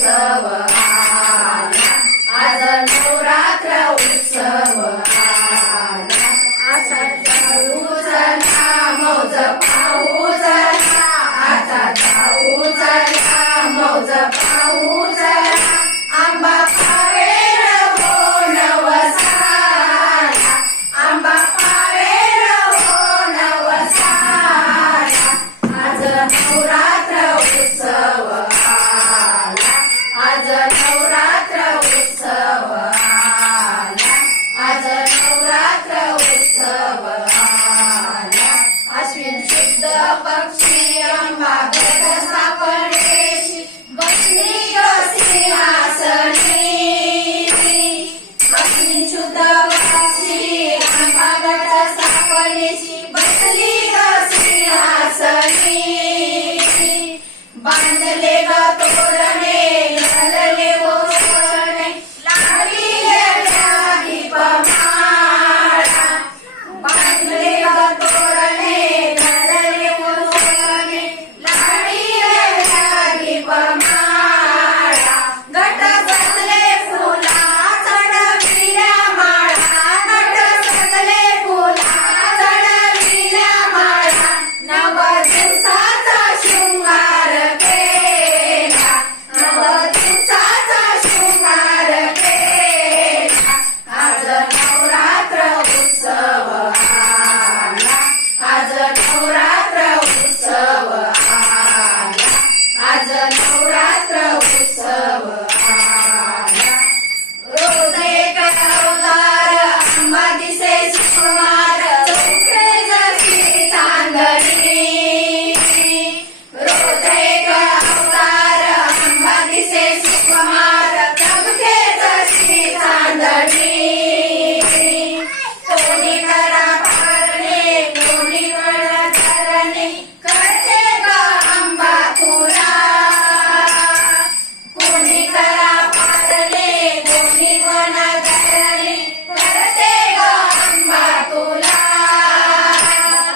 उत्सव आला, आज नवरात्र उत्सव आला, आता जाऊ चला मौज पाहू चला, आता जाऊ चला मौज पाहू चला, आंबा पावेल हो नवसाला, आंबा पावेल हो नवसाला, आज नवरात्र उत्सव आला, आज नवरात्र उत्सव आला, आज नवरात्र उत्सव आला, अश्विन शुद्ध पक्षी अंबा गड सापडेशी बसली ग सिंहासनी, अश्विन शुद्ध पक्षी अंबा गड सापडेशी बसली ग सिंहासनी, बांधले ग तोरणे ललले ओसणे लागली दीपमाळा, बांधले ग तोरणे ललले ओसणे लागली दीपमाळा, घट सजले फुला चढविल्या माळा, घट सजले फुला चढविल्या माळा, नव दिवसाचा शृंगार केला, नव दिवसाचा शृंगार केला, आज नवरात्र उत्सव आला, आज नवरात्र उत्सव आला, आज नवरात्र उत्सव आला, रोज एक अवतार अंबा दिसे सुकुमार, चौथे जशी चांदणी, रोज एक अवतार अंबा दिसे सुकुमार, चौथे जशी चांदणी, कोणी करा पारणे कोणी वळ धरणे करते ग अंबा तुला, कोणी करा पारणे कोणी वळ धरणे करते ग अंबा तुला,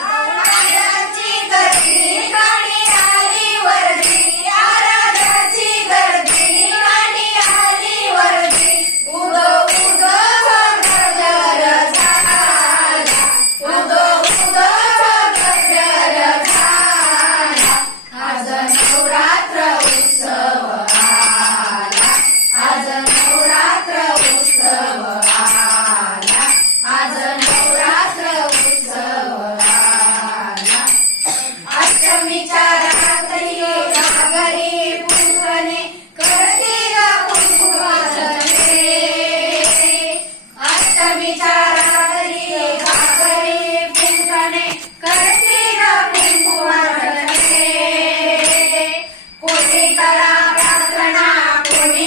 आराध्याची गर्दी गाणी आली वर्दी, आराध्याची गर्दी गाणी आली वर्दी, उदो उदो गजर झाला, उदो उदो गजर झाला, आज नवरात्र उत्सव आला, आज नवरात्र उत्सव आला, आज नवरात्र उत्सव आला, अष्टमीच्या रात्री घागरी कुंकणे करते ग कुंकुमार्चने, अष्टमीच्या रात्री घागरी कुंकणे करते ग कुंकुमार्चने, कोणी करा प्रार्थना कोणी